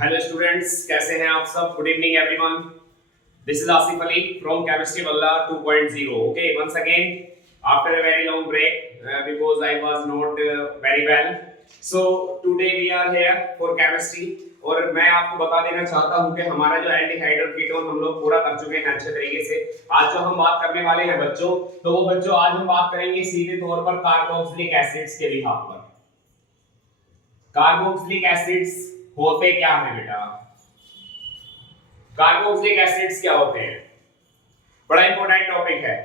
Hello students, कैसे हैं आप सब? Good evening everyone. This is Asif Ali from chemistry वल्ला 2.0. Okay, once again after a very long break because I was not very well. So today we are here for chemistry. और मैं आपको बता देना चाहता हूं कि हमारा जो एल्डिहाइड और कीटोन हम लोग पूरा कर चुके हैं अच्छे तरीके से। आज जो हम बात करने वाले हैं बच्चों, तो वो बच्चों आज हम बात करेंगे सीधे तौर पर कार्बोक्सिलिक एसिड्स के बिहाफ पर। कार्बोक्सिलिक एसिड्स होते क्या हैं बेटा? कार्बोक्सिलिक एसिड्स क्या होते हैं? बड़ा इंपॉर्टेंट टॉपिक है।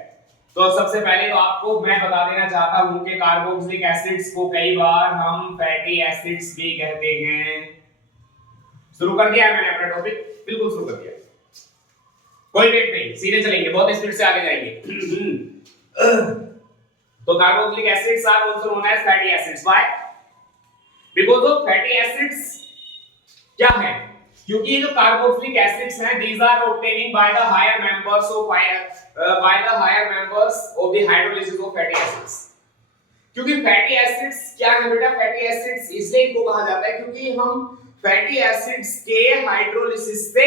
तो सबसे पहले तो आपको मैं बता देना चाहता हूं कि कार्बोक्सिलिक एसिड्स को कई बार हम फैटी एसिड्स भी कहते हैं। शुरू कर दिया है मैंने अपना टॉपिक, बिल्कुल शुरू कर दिया, कोई वेट नहीं, सीधे चलेंगे, बहुत स्पीड से आगे जाएंगे। तो carboxylic acids are also known as fatty acids. Why? Because of fatty acids क्या है? क्योंकि ये जो कार्बोक्सिलिक एसिड्स हैं, these are obtained by the higher members of the hydrolysis of fatty acids. क्योंकि फैटी एसिड्स क्या है बेटा? फैटी एसिड्स इसलिए इनको कहा जाता है क्योंकि हम फैटी एसिड्स के हाइड्रोलिसिस से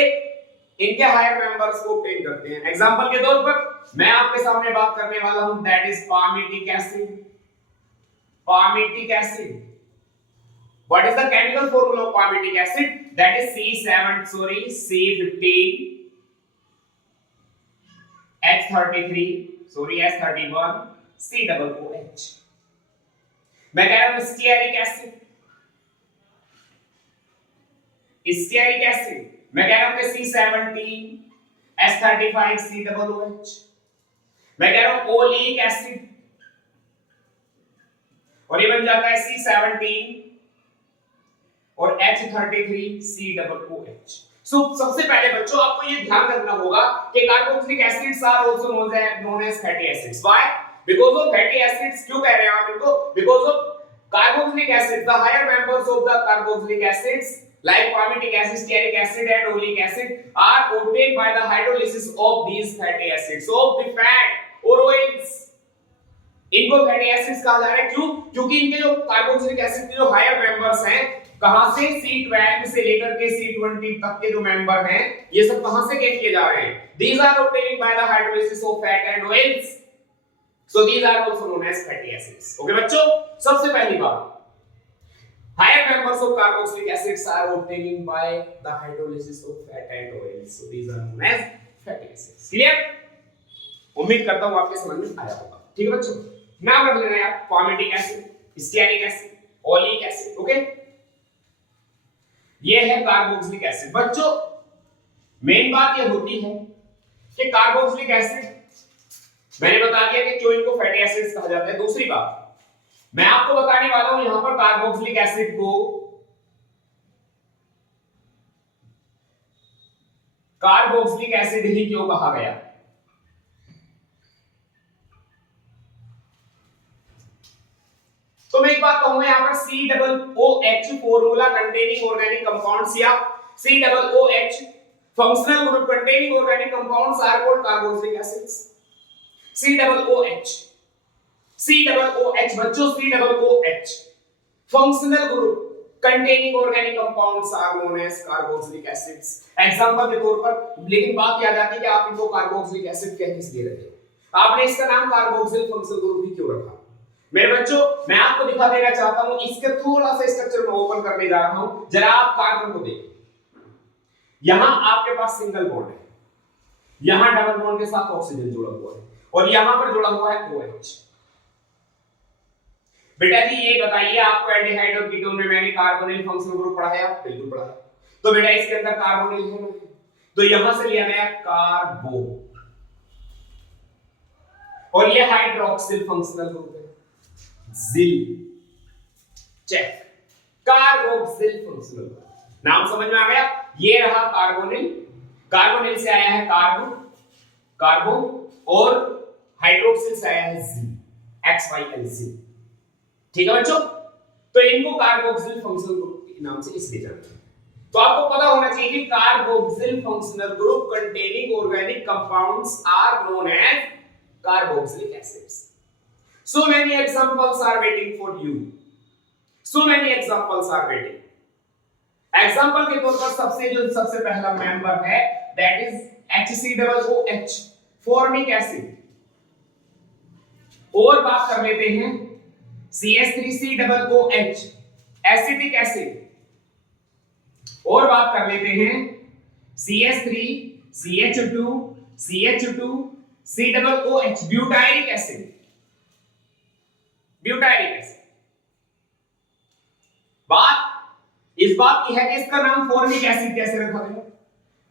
इनके हायर मेंबर्स को ऑब्टेन करते हैं। एग्जांपल के तौर पर मैं आपके सामने बात करने वाला हूं, that is palmitic acid. Palmitic acid, what is the chemical formula of palmitic acid? That is C15 H33 S31 COOH। मैं कह रहा हूं स्टीयरिक एसिड, स्टीयरिक एसिड मैं कह रहा हूं कि C17 S35 COOH। मैं कह रहा हूं ओलिक एसिड, और ये बन जाता है C17 और H33 COOH। सो सबसे पहले बच्चों आपको ये ध्यान रखना होगा कि carboxylic acids are also known as fatty acids. Why? Because of fatty acids. क्यों कह रहे हैं आप इनको? Because of carboxylic acid, the higher members of the carboxylic acids like palmitic acid, stearic acid and oleic acid are obtained by the hydrolysis of these fatty acids of the fat or oils। इनको fatty acids कहा जा रहा है। क्यों? क्योंकि इनके जो carboxylic acid के जो हायर मेंबर्स हैं, कहां से? C12 से लेकर के C20 तक के जो मेंबर हैं, ये सब कहां से गेन किए जा रहे हैं? These are obtained by the hydrolysis of fat and oils, so these are also known as fatty acids। Okay बच्चों, सबसे पहली बात, higher members of carboxylic acids are obtained by the hydrolysis of fat and oils, so these are known as fatty acids। Clear? उम्मीद करता हूं आपके समझ में आया होगा। ठीक है बच्चों, नाम रख लेना यार, palmitic acid, stearic acid, oleic acid. Okay, ये है कार्बोक्सिलिक एसिड। बच्चों मेन बात ये होती है कि कार्बोक्सिलिक एसिड मैंने बता दिया कि क्यों इनको फैटी एसिड्स कहा जाता है। दूसरी बात मैं आपको बताने वाला हूं, यहां पर कार्बोक्सिलिक एसिड को कार्बोक्सिलिक एसिड ही क्यों कहा गया? तो मैं एक बात कहूंगा, यहां पर COOH formula containing organic compounds या COOH functional group containing organic compounds are called carboxylic acids. COOH बच्चों, COOH functional group containing organic compounds are known as carboxylic acids. Example के तौर पर, लेकिन बात याद आती है कि आप इनको कार्बोक्सिलिक एसिड कह किस लिए रहे हैं? आपने इसका नाम कार्बोक्सिल फंक्शनल ग्रुप ही क्यों रखा? मेरे बच्चों मैं आपको दिखा देना चाहता हूं, इसका थोड़ा सा स्ट्रक्चर में ओपन करने जा रहा हूं, जरा आप कार्बन को देखिए। यहां आपके पास सिंगल बॉन्ड है, यहां डबल बॉन्ड के साथ ऑक्सीजन जुड़ा हुआ है, और यहां पर जुड़ा हुआ है OH। बेटा जी ये बताइए, आपको एल्डिहाइड और कीटोन में मैंने कार्बोनिल फंक्शनल ग्रुप पढ़ाया? बिल्कुल पढ़ाया। तो बेटा इसके अंदर कार्बोनिल है, तो यहां से लिया गया कार्बो, और ये हाइड्रोक्सिल फंक्शनल ग्रुप है, जिल। चेक, कार्बोक्सिल फंक्शनल ग्रुप, नाम समझ में आ गया? ये रहा कार्बोनिल, कार्बोनिल से आया है कार्बो, और हाइड्रोक्सिल से आया है जिल, XYL जिल। ठीक है बच्चों, तो इनको कार्बोक्सिल फंक्शनल ग्रुप के नाम से इसलिए जानते हैं। तो आपको पता होना चाहिए कि carboxyl functional group containing organic compounds are known as carboxylic acids. So many examples are waiting for you. So many examples are waiting. Example के तौर पर सबसे पहला मेंबर है that is HCOOH, formic acid. और बात कर लेते हैं CH3COOH, एसिटिक एसिड। और बात कर लेते हैं CH3CH2CH2COOH, butyric acid. Butyric acid. बात इस बात की है कि इसका नाम फॉर्मिक एसिड कैसे रखा गया।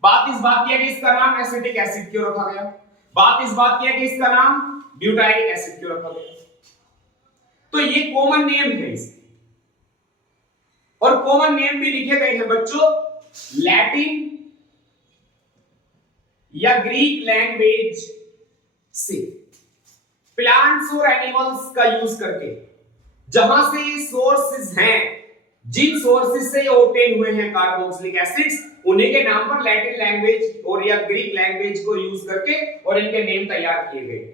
बात इस बात की है कि इसका नाम एसिटिक एसिड क्यों रखा गया। बात इस बात की है कि इसका नाम ब्यूटाइरिक एसिड क्यों रखा गया। तो ये कॉमन नेम है इसके, और कॉमन नेम भी लिखे गए हैं बच्चों लैटिन या ग्रीक लैंग्वेज से, प्लांट्स और एनिमल्स का यूज करके। जहां से ये सोर्सेज हैं, जिन सोर्सेज से ये ऑब्टेन हुए हैं कार्बोक्सिलिक एसिड्स, उन्हीं के नाम पर लैटिन लैंग्वेज और या ग्रीक लैंग्वेज को यूज करके और इनके नेम तैयार किए गए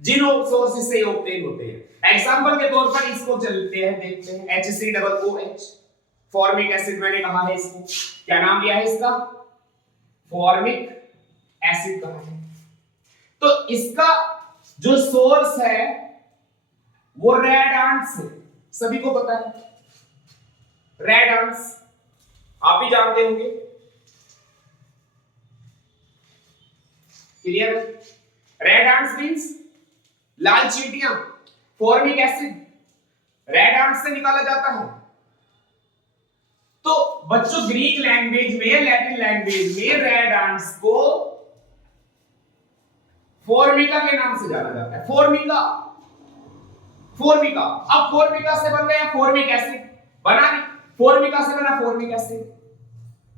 जिन सोर्सेज से ऑब्टेन होते हैं। एग्जांपल के तौर पर इसको चलते हैं, देखते हैं HCOOH, फॉर्मिक एसिड मैंने कहा है इसको, क्या नाम लिया है इसका, फॉर्मिक एसिड कहा है। तो इसका जो सोर्स है वो रेड आंट्स है, सभी को पता है रेड आंट्स, आप भी जानते होंगे, क्लियर। रेड आंट्स मींस लाल चींटियां, फॉर्मिक एसिड रेड आंट्स से निकाला जाता है। तो बच्चों ग्रीक लैंग्वेज में, लैटिन लैंग्वेज में रेड आंट्स को फॉर्मिका के नाम से जाना जाता है। Formica, Formica. अब फॉर्मिका से बन गया फॉर्मिक एसिड, बना नहीं, फॉर्मिका से बना फॉर्मिक एसिड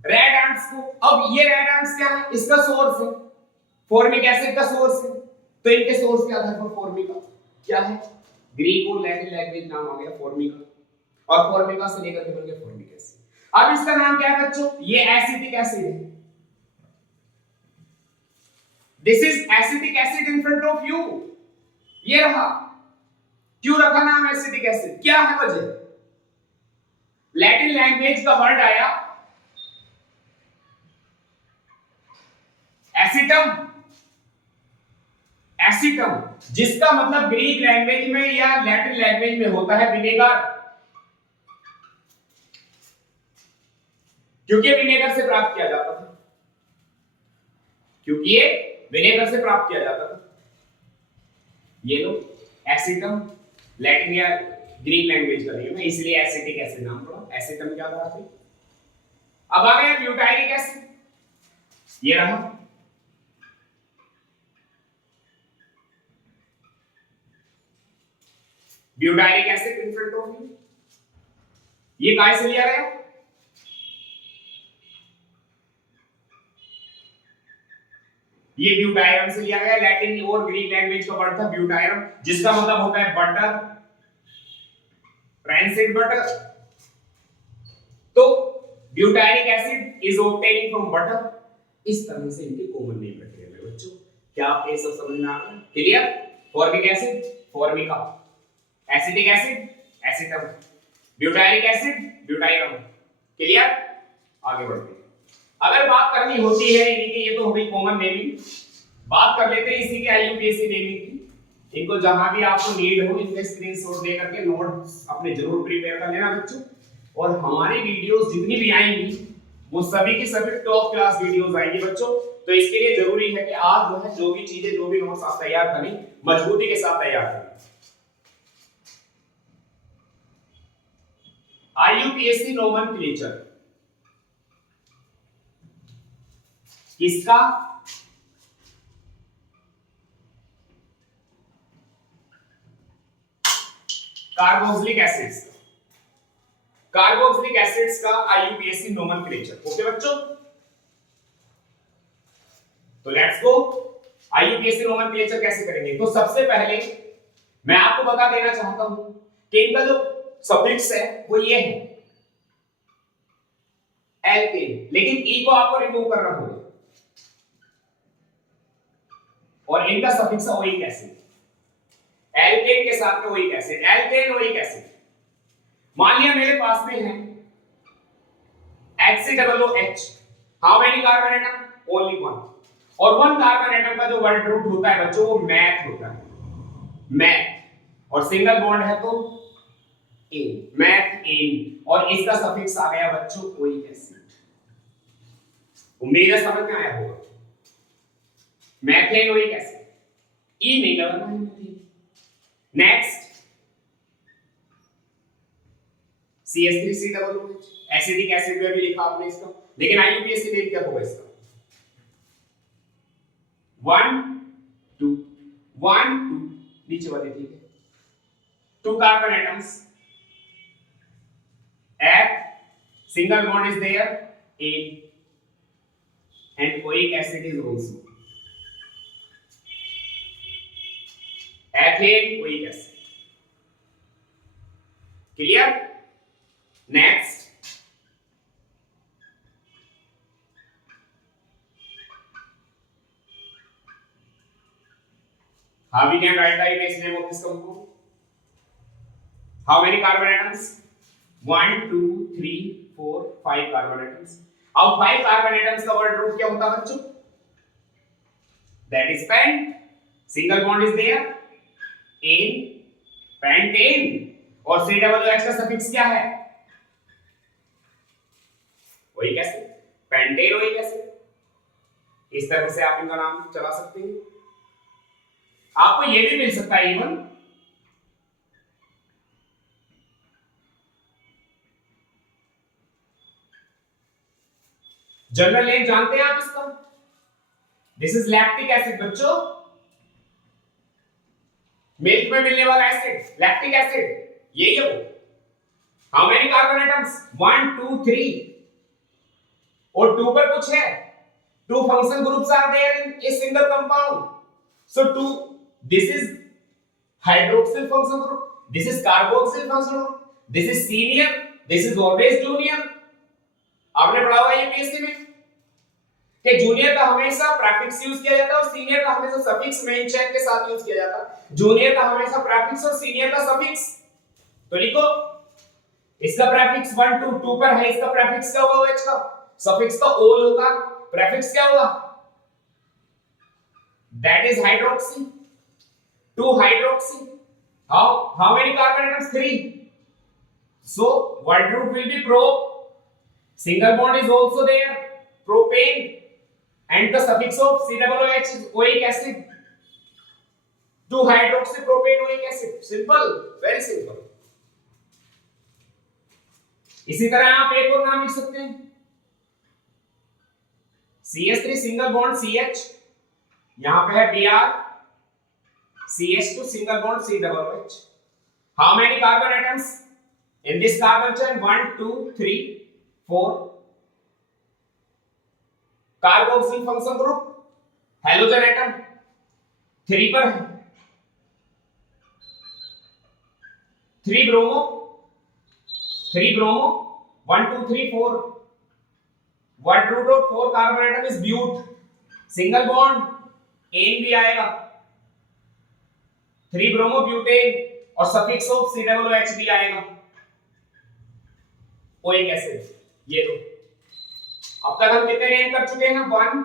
रेड आंट्स को। अब ये रेड आंट्स क्या है, इसका सोर्स है, फॉर्मिक एसिड का सोर्स है, तो इनके सोर्स के आधार पर फॉर्मिका क्या है, ग्रीक और लैटिन लैंग्वेज नाम आ गया फॉर्मिका, और फॉर्मिका से लेकर के बन गया फॉर्मिक एसिड। अब इसका नाम क्या है बच्चों, ये एसिटिक एसिड है। This is acetic acid in front of you, ये रहा। क्यों रखा नाम एसिटिक एसिड, क्या है वजह, लैटिन लैंग्वेज का वर्ड आया एसिटम, एसिटम, जिसका मतलब ग्रीक लैंग्वेज में या लैटिन लैंग्वेज में होता है विनेगर, क्योंकि विनेगर से प्राप्त किया जाता था, क्योंकि ये विनेगर से प्राप्त किया जाता था। ये लो एसिटम, लैटिन या ग्रीक लैंग्वेज का नेम है, इसलिए एसिटिक एसिड नाम पड़ा। एसिटम क्या था। अब आ गया ब्यूटाइरिक एसिड, ये रहा। Butyric acid in front of you, ये काय से लिया गया, ये ब्यूटायरम से लिया गया। लैटिन और ग्रीक लैंग्वेज का वर्ड था ब्यूटायरम, जिसका मतलब होता है बटर, रैंसिड बटर। तो butyric acid is obtained from butter. इस तरह से इनके कॉमन नेम रखे हुए बच्चों। क्या आप ये सब समझ में आ गया, क्लियर। फॉर्मिक एसिड फॉर्मिका, एसिटिक एसिड एसिटम, ब्यूटायरिक एसिड ब्यूटायरम, क्लियर। आगे बढ़ते हैं। अगर बात करनी होती है इनकी, ये तो हो गई कॉमन नेमिंग, बात कर लेते हैं इसी के IUPAC नेमिंग की। इनको जहां भी आपको नीड हो इनके स्क्रीनशॉट ले करके नोट्स अपने जरूर प्रिपेयर कर लेना बच्चों। और हमारी वीडियोस जितनी भी आएंगी वो सभी की सभी टॉप क्लास वीडियोस आएंगी बच्चों। तो इसके लिए जरूरी है कि आप जो है जो भी चीजें, जो भी नोट्स आप तैयार करें, मजबूती के साथ तैयार करें। IUPAC नोमेनक्लेचर किसका, कार्बोक्सिलिक एसिड्स, कार्बोक्सिलिक एसिड्स का IUPAC नोमेनक्लेचर। ओके बच्चों, तो लेट्स गो। IUPAC नोमेनक्लेचर कैसे करेंगे। तो सबसे पहले मैं आपको बता देना चाहता हूं कि इनका जो सफिक्स है वो ये है एल्केन, लेकिन ई को आपको रिमूव करना होगा, और इनका सफिक्स है ओइक एसिड। एल्केन के साथ में oic acid, alkane oic acid. मान लिया मेरे पास में है HCOOH, how many carbon atom? Only one. और वन कार्बन एटम का जो वर्ड रूट होता है बच्चों वो मैथ होता है, मैथ। और सिंगल बॉन्ड है तो एन, मैथ एन, और इसका सफिक्स आ गया बच्चों ओइक एसिड। उम्मीद है समझ में आया होगा। मैथेन ओइक एसिड, ई नहीं लगाना है। नेक्स्ट CH3COOH, एसिडिक एसिड में भी लिखा आपने इसका, लेकिन IUPAC नेम क्या होगा इसका? 1 2 1 2 नीचे वाले, ठीक है। 2 carbon atoms, F single bond is there, A, and oic acid is also ethane oic acid. Clear? Next, how we can write the base name of this compound? How many carbon atoms? 1 2 3 4 5 carbon atoms. अब 5 carbon atoms का word root क्या होता है बच्चों? That is pent. Single bond is there, ane, pentane, और COOH का suffix क्या है? Oic acid, pentane oic acid. इस तरह से आप इनका नाम चला सकते हैं। आपको ये भी मिल सकता है इवन जनरल नेम जानते हैं आप इसका? दिस इज लैक्टिक एसिड बच्चों, मिल्क में मिलने वाला एसिड लैक्टिक एसिड, यही है वो। How many carbon atoms? 1 2 3, और 2 पर कुछ है, 2 function groups are there in a single compound, so 2, this is hydroxyl function group, this is carboxyl function group, this is senior, this is always junior. आपने पढ़ा हुआ यूपीएससी में कि junior का हमेशा प्रीफिक्स यूज किया जाता है और सीनियर का हमेशा सफिक्स मेन चेन के साथ यूज किया जाता है। जूनियर का हमेशा प्रीफिक्स और सीनियर का सफिक्स। तो लिखो, इसका प्रीफिक्स 1 2 2 पर है, इसका प्रीफिक्स क्या होगा OH का? सफिक्स का ओल होगा, प्रीफिक्स क्या होगा? That is hydroxy, 2 hydroxy. how many carbon atoms? 3, so word root will be pro. Single bond is also there, propane, and the suffix of COOH is oic acid, 2 hydroxypropane oic acid. Simple, very simple. इसी तरह आप एक और नाम लिख सकते हैं, CH3 single bond CH, यहां पे है Br, CH2 single bond COOH. How many carbon atoms in this carbon chain? 1 2 3 4. Carboxyl function group, halogen atom 3 पर है, 3 bromo 1 2 3 4. What root of 4 carbon atom is but, single bond एन भी आएगा, 3 bromo butane, और suffix of COOH भी आएगा, oic acid. ये दो अब तक हम कितने नेम कर चुके हैं? 1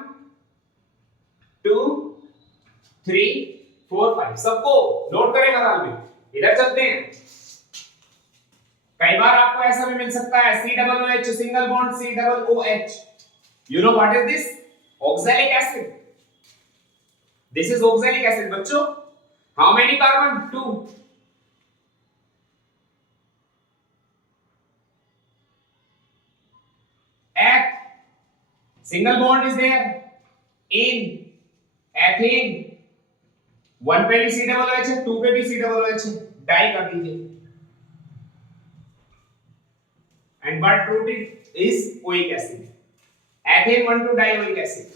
2 3 4 5। सबको नोट करें खयाल में। इधर चलते हैं। कई बार आपको ऐसा भी मिल सकता है COOH single bond COOH। You know what is this? Oxalic acid. This is oxalic acid बच्चों। How many carbon? 2. F single bond is there in ethane, 1 पे भी COOH है, 2 पे भी COOH है, डाई कर दीजिए। And what root is oic acid? Ethane 1 2 dioic acid.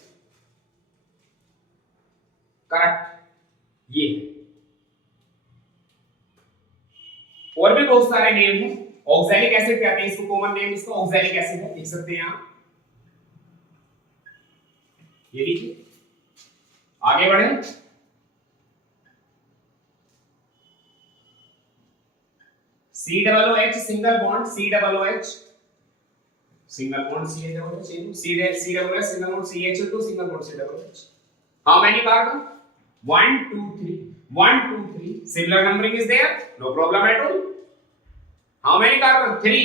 Correct, ये और भी बहुत सारे नेम हैं। ऑक्सैलिक एसिड कहते हैं इसको, कॉमन नेम इसका ऑक्सैलिक एसिड है, लिख सकते हैं आप। ये लिखिए, आगे बढ़े। COOH single bond COOH, single bond CH CH single bond CH2 single bond CH. How many carbon? 1 2 3 1 2 3. Similar numbering is there, no problem at all. How many carbon? 3.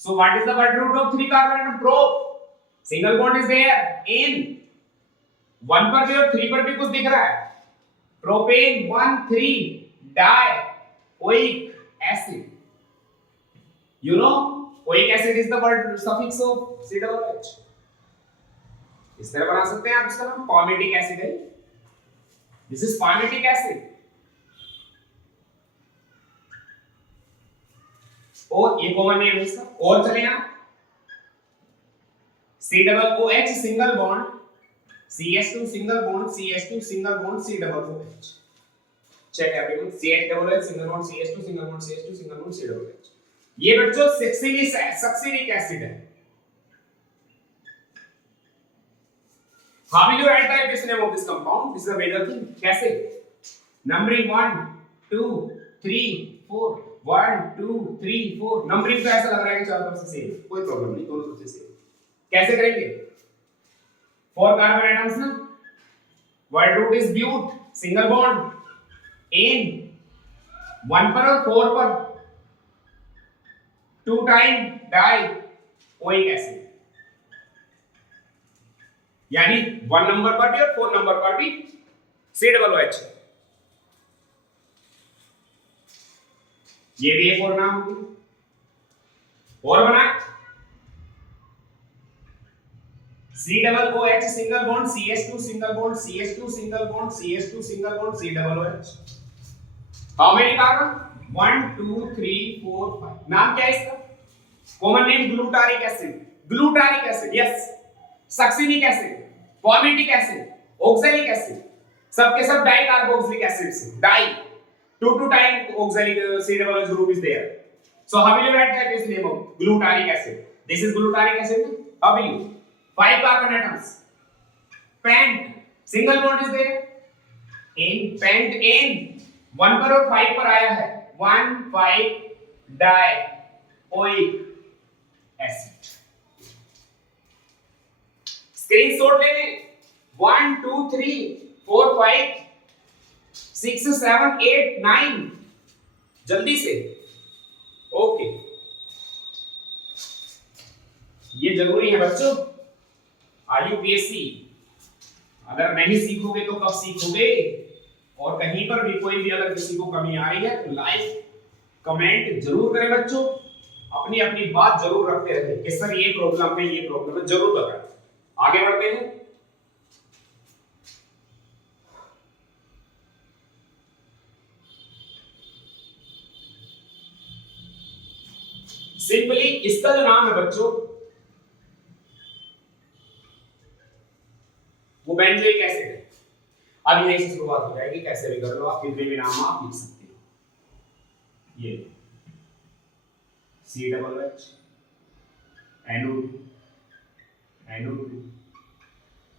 So what is the word root of 3 carbon atom? Prop. Single bond is there in 1 पर भी और 3 पर भी कुछ दिख रहा है. Propane 1,3 dioic acid. You know, oic acid is the word suffix of COOH. इस तरह बना सकते हैं आप इसका नाम palmitic acid है. This is palmitic acid. और ये कॉमन नेम है इसका. और चलेगा COOH single bond CH2 single bond CH2 single bond COOH. Check everyone. CH single bond CH2 single bond CH2 single bond COOH. ये बच्चों सक्सिनिक एसिड है. How will you write the base name of this compound? This is a major thing. कैसे? Numbering 1 2 3 4 1 2 3 4. Numbering तो ऐसा लग रहा है कि चारों तरफ से सेम. कोई प्रॉब्लम नहीं, दोनों तरफ से सेम. कैसे करेंगे? 4 कार्बन एटम्स ना. Word root is but. Single bond in 1 पर और 4 पर 2 टाइम dioic acid. यानी 1 नंबर पर भी और 4 नंबर पर भी COOH. ये भी एक और नाम होगी. और बना COOH single bond CH2 single bond CH2 single bond CH2 single bond COOH. How many carbon? 1 2 3 4 5. नाम क्या है इसका? Common name glutaric acid. Glutaric acid, yes. Succinic acid, palmitic acid, oxalic acid, सबके सब dicarboxylic acids. Di 2 time oxalic COOH group is there. So how will you write that is name of glutaric acid? This is glutaric acid. How will you? 5 carbon atoms. Pent single bond is there. In pent in 1 पर और 5 पर आया है. 1 5 dioic acid. Screenshot ले लें. 1 2 3 4 5 6 7 8 9. जल्दी से. Okay, ये जरूरी है बच्चों. IUPAC अगर नहीं सीखोगे तो कब सीखोगे? और कहीं पर भी कोई भी अगर किसी को कमी आ रही है तो लाइक कमेंट जरूर करें बच्चों. अपनी अपनी बात जरूर रखते रहे कि सर ये प्रॉब्लम है, ये प्रॉब्लम है, जरूर बताएं. आगे बढ़ते हैं. सिंपली इसका जो नाम है बच्चों वो बेंजोइक एसिड है. अब यहीं से शुरुआत हो जाएगी. कैसे भी कर लो आप, कितने भी नाम आप लिख सकते हो. ये COOH NO2 NO2.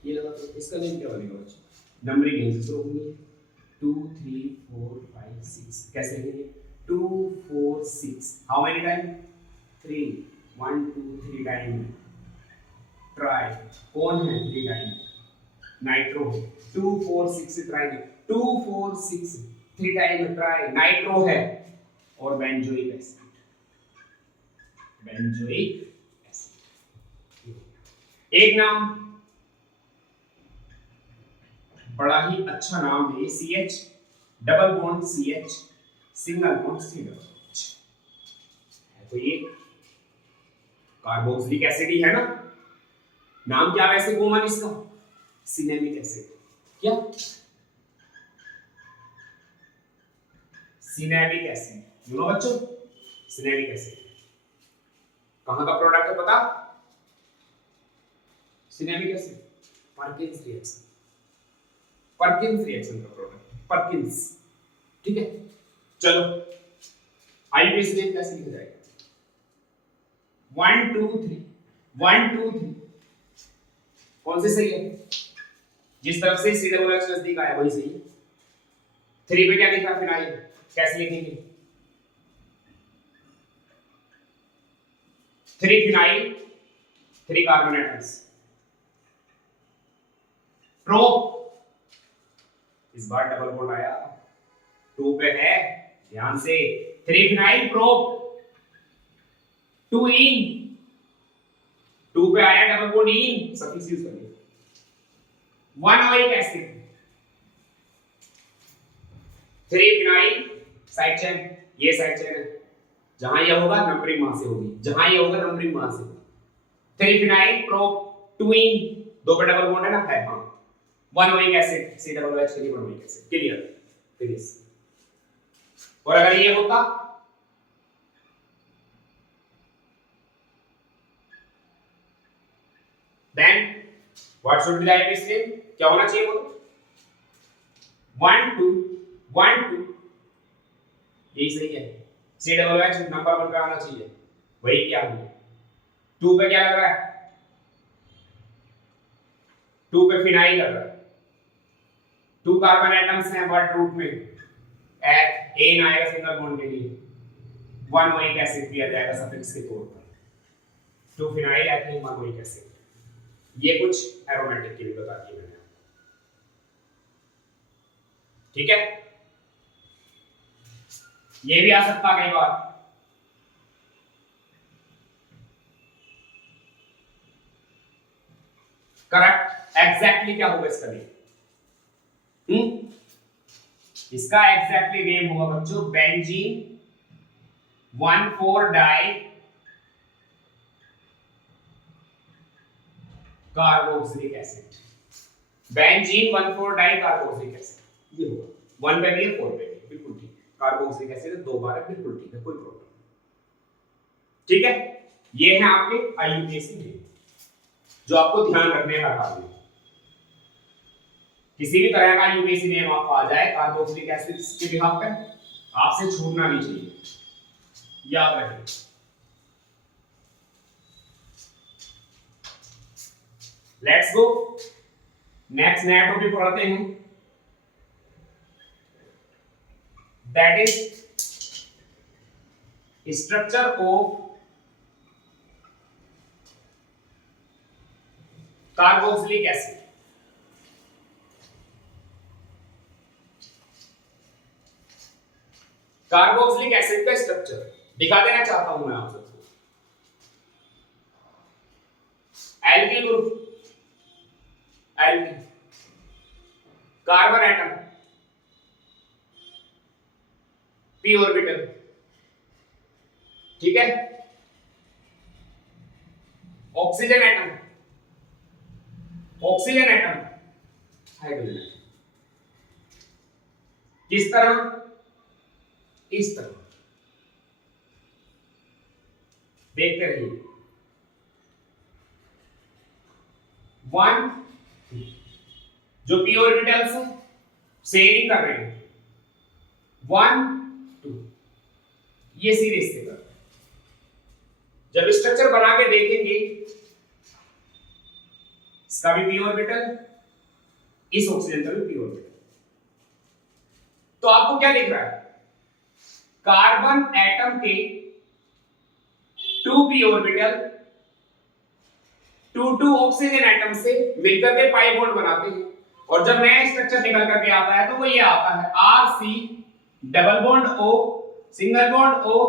ये लगा तो इसका नेम क्या बनेगा बच्चों? नंबरिंग यहीं से शुरू होगी. 2 3 4 5 6. कैसे लिखेंगे? 2 4 6. How many time? 3 1 2 3 time. Try कौन है? 3 time. Nitro 2 4 6 try. 2 4 6 3 time try. Nitro है. और बेंजोइक एसिड. Benzoic acid. एक नाम बड़ा ही अच्छा नाम है. CH double bond CH single bond COOH. तो ये कार्बोक्सिलिक एसिड ही है ना. नाम क्या वैसे कॉमन इसका? Cinnamic acid. क्या? Cinnamic acid. यू नो बच्चों, सिनेमिक एसिड कहां का प्रोडक्ट है पता? Cinnamic acid Perkin's reaction. Perkin's reaction का प्रोडक्ट. पर्किंस. ठीक है, चलो आईपीएस नेम कैसे लिखा जाएगा? 1 2 3 1 2 3. कौन से सही है? जिस तरफ से COOH नजदीक आया वही सही है. 3 पे क्या लिखा है? फिनाइल. कैसे लिखेंगे? 3 फिनाइल 3 कार्बन एटम्स। प्रोप, इस बार डबल बॉन्ड आया, 2 पे है, ध्यान से, 3 फिनाइल प्रोप, 2 इन, 2 पे आया डबल बॉन्ड इन, सफिक्स करिए, 1 oic acid, 3 phenyl side chain, ये साइड चेन है, जहां ये होगा नंबरिंग वहां से होगी, जहां ये होगा नंबरिंग वहां से होगी। 3 फिनाइल प्रोप 2 इन, 2 पे डबल बॉन्ड है ना, है, हां, 1 oic acid, COOH 1 oic acid, clear, finish. और अगर ये होता then what should be the IP stream, क्या होना चाहिए वो, 1 2 1 2, यही सही है, COOH नंबर 1 पे आना चाहिए, वही क्या है, 2 पे क्या लग रहा है, 2 पे फिनाइल लग रहा है, 2 कार्बन एटम्स हैं बट रूट में, एट ए ना आएगा सिंगल बॉन्ड के लिए, 1 ओइक एसिड दिया जाएगा सफिक्स के तौर पर, 2 फिनाइल एथिलीन 1 ओइक एसिड। ये कुछ एरोमेटिक की भी बता दी मैंने, ठीक है, ये भी आ सकता कई बार, करेक्ट, एग्जैक्टली क्या होगा इसका नेम, इसका एग्जैक्टली नेम होगा बच्चों benzene 1,4 di carboxylic acid, benzene 1,4 di carboxylic acid, ये होगा, 1 पे भी है 4 पे भी, बिल्कुल ठीक, कार्बोक्सिलिक एसिड 2 बार है, बिल्कुल ठीक है, कोई प्रॉब्लम, ठीक है। ये है आपके IUPAC नेम जो आपको ध्यान रखने का काम है, किसी भी तरह का IUPAC नेम आपको आ जाए कार्बोक्सिलिक एसिड के बिहाफ पे, आपसे छूटना नहीं चाहिए, याद रखें। लेट्स गो नेक्स्ट नया टॉपिक पढ़ते हैं, that is structure of carboxylic acid. Carboxylic acid का स्ट्रक्चर दिखा देना चाहता हूं मैं आप सबको। Alkyl group, alkyl, carbon atom, p orbital, ठीक है, oxygen atom, oxygen atom, hydrogen atom, किस तरह, इस तरह, देखते रहिए, 1 जो p ऑर्बिटल्स हैं शेयरिंग कर रहे हैं, 1 2, ये सीरीज से कर, जब स्ट्रक्चर बना के देखेंगे, इसका भी p ऑर्बिटल, इस ऑक्सीजन का भी p ऑर्बिटल, तो आपको क्या दिख रहा है, कार्बन एटम के 2 p ऑर्बिटल 2 ऑक्सीजन एटम से मिलकर के पाई बॉन्ड बनाते हैं, और जब नया स्ट्रक्चर निकल करके आता है तो वो ये आता है RC double bond O single bond O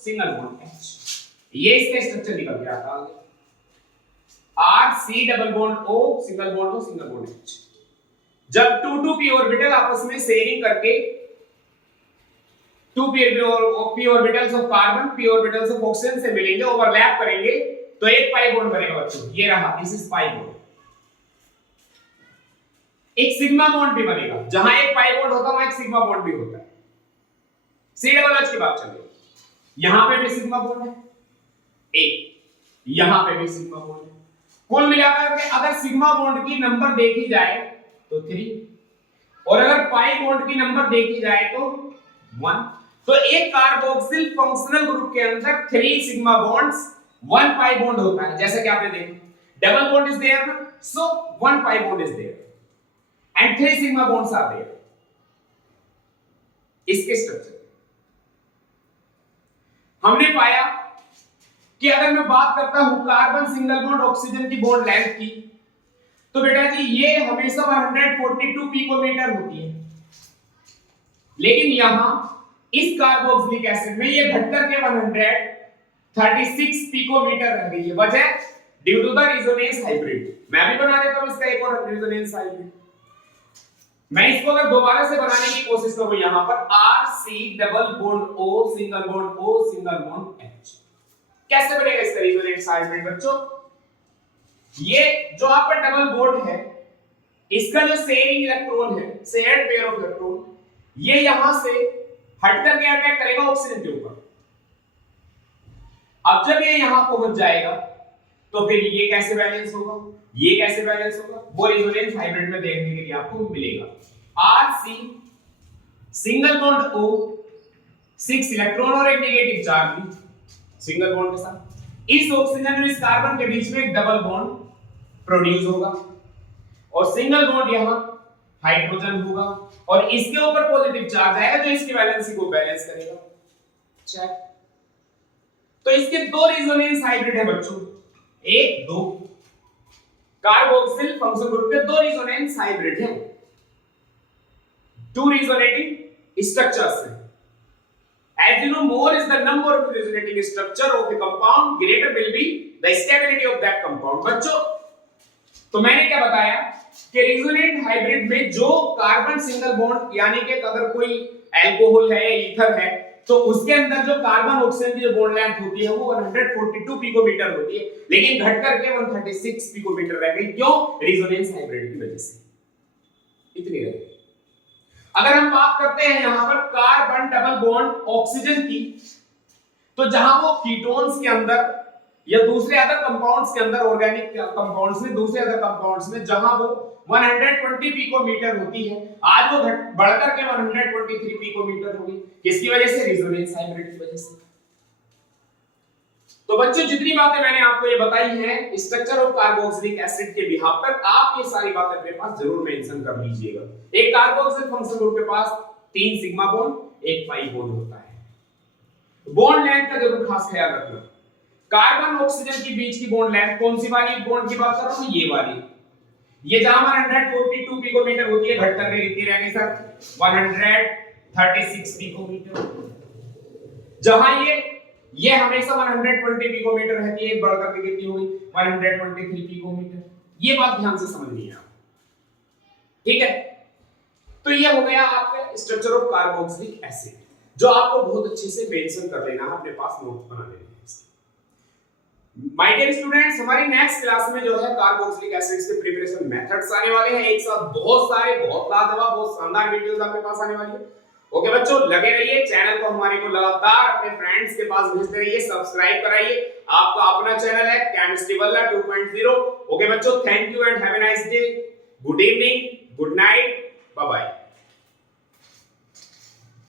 single bond H, ये इसका स्ट्रक्चर निकल के आता है, RC double bond O single bond O single bond H। जब 2 p ऑर्बिटल आपस में शेयरिंग करके 2 p orbitals of carbon p orbitals of oxygen से मिलेंगे, ओवरलैप करेंगे, तो एक पाई बॉन्ड बनेगा बच्चों, ये रहा, दिस इज पाई बॉन्ड। एक सिग्मा बॉन्ड भी बनेगा, जहां एक पाई बॉन्ड होता है वहां एक सिग्मा बॉन्ड भी होता है, COOH की बात चल रही है, यहां पे भी सिग्मा बॉन्ड है, एक यहां पे भी सिग्मा बॉन्ड है, कुल मिलाकर के अगर सिग्मा बॉन्ड की नंबर देखी जाए तो 3, और अगर पाई बॉन्ड की नंबर देखी जाए तो 1, तो एक कार्बोक्सिल फंक्शनल ग्रुप के अंदर 3 सिग्मा बॉन्ड्स 1 पाई बॉन्ड होता है, जैसे कि आपने देखा डबल बॉन्ड इज देयर ना, so 1 pi bond is there and 3 sigma bonds are there. इसके स्ट्रक्चर हमने पाया कि अगर मैं बात करता हूं कार्बन सिंगल बॉन्ड ऑक्सीजन की बॉन्ड लेंथ की, तो बेटा जी ये हमेशा 142 पिकोमीटर होती है, लेकिन यहां इस कार्बोक्सिलिक एसिड में ये घटकर के 136 पिकोमीटर रह गई है। वजह due to the resonance hybrid. मैं भी बना देता हूं इसका एक और रेजोनेंस हाइब्रिड। मैं इसको अगर दोबारा से बनाने की कोशिश करूं, यहां पर RC double bond O single bond O single bond H, कैसे बनेगा इसका रेजोनेंस हाइब्रिड बच्चों? ये जो आपका डबल बॉन्ड है, इसका जो शेयरिंग इलेक्ट्रॉन है, शेयर्ड पेयर ऑफ इलेक्ट्रॉन, ये यहां से हट करके अटैक करेगा ऑक्सीजन के ऊपर। अब जब ये यहां पहुंच जाएगा तो फिर ये कैसे बैलेंस होगा, ये कैसे बैलेंस होगा, वो रेजोनेंस हाइब्रिड में देखने के लिए आपको मिलेगा। RC single bond O 6 electron और एक नेगेटिव चार्ज भी सिंगल बॉन्ड के साथ, इस ऑक्सीजन और इस कार्बन के बीच में एक डबल बॉन्ड प्रोड्यूस होगा और सिंगल बॉन्ड यहां हाइड्रोजन होगा और इसके ऊपर पॉजिटिव चार्ज आएगा जो इसकी वैलेंसी को बैलेंस करेगा। चेक। तो इसके दो रेजोनेंस हाइब्रिड है बच्चों, एक दो कार्बोक्सिल फंक्शनल ग्रुप के दो रेजोनेंस हाइब्रिड है, टू रेजोनेटिंग स्ट्रक्चर्स है। As you know, more is the number of resonating structure of the compound, greater will be the stability of that compound. बच्चों, तो मैंने क्या बताया कि रेजोनेंट हाइब्रिड में जो कार्बन सिंगल बॉन्ड यानी कि अगर कोई अल्कोहल है या ईथर है, तो उसके अंदर जो कार्बन ऑक्सीजन की जो बॉन्ड लेंथ होती है वो 142 पिकोमीटर होती है, लेकिन घट करके 136 पिकोमीटर रह गई। क्यों? रेजोनेंस हाइब्रिड की वजह से इतनी रह गई। अगर हम बात करते हैं यहां पर कार्बन डबल बॉन्ड ऑक्सीजन की, तो जहां वो कीटोन्स के अंदर या दूसरे अदर कंपाउंड्स के अंदर, ऑर्गेनिक कंपाउंड्स में, दूसरे अदर कंपाउंड्स में जहां वो 120 पिकोमीटर होती है, आज वो बढ़कर के 123 पिकोमीटर होगी। किसकी वजह से? रेजोनेंस हाइब्रिड की वजह से। तो बच्चों जितनी बातें मैंने आपको ये बताई हैं स्ट्रक्चर ऑफ कार्बोक्सिलिक एसिड के बिहाफ पर, आप ये सारी बातें अपने पास जरूर मेंशन कर लीजिएगा। एक कार्बोक्सिल फंक्शनल ग्रुप के पास 3 सिग्मा बॉन्ड, एक पाई बॉन्ड होता है। बॉन्ड लेंथ का जरूर खास ख्याल रखना। कार्बन ऑक्सीजन के बीच की बॉन्ड लेंथ कौन सी वाली बॉन्ड की बात कर रहा हूं? ये वाली। ये जहां 142 पिकोमीटर होती है, घट करके कितनी रह गई सर? 136 पिकोमीटर। जहां ये हमेशा 120 पिकोमीटर रहती है, बढ़ करके कितनी हुई? 123 पिकोमीटर। ये बात ध्यान से समझनी है, ठीक है? तो ये हो गया आपका स्ट्रक्चर ऑफ कार्बोक्सिलिक एसिड, जो आपको बहुत अच्छे से मेंशन कर लेना है, अपने पास नोट बना लेना है। माय डियर स्टूडेंट्स, हमारी नेक्स्ट क्लास में जो है कार्बोक्सिलिक एसिड्स के प्रिपरेशन मेथड्स आने वाले हैं, एक साथ बहुत सारे, बहुत लाजवाब, बहुत शानदार वीडियोस आपके पास आने वाली है। ओके बच्चों, लगे रहिए, चैनल को हमारे को लगातार अपने फ्रेंड्स के पास भेजते रहिए, सब्सक्राइब कराइए। आपका अपना चैनल है केमिस्ट्री वाला 2.0। ओके बच्चों, thank you and have a nice day, good evening, good night, bye bye.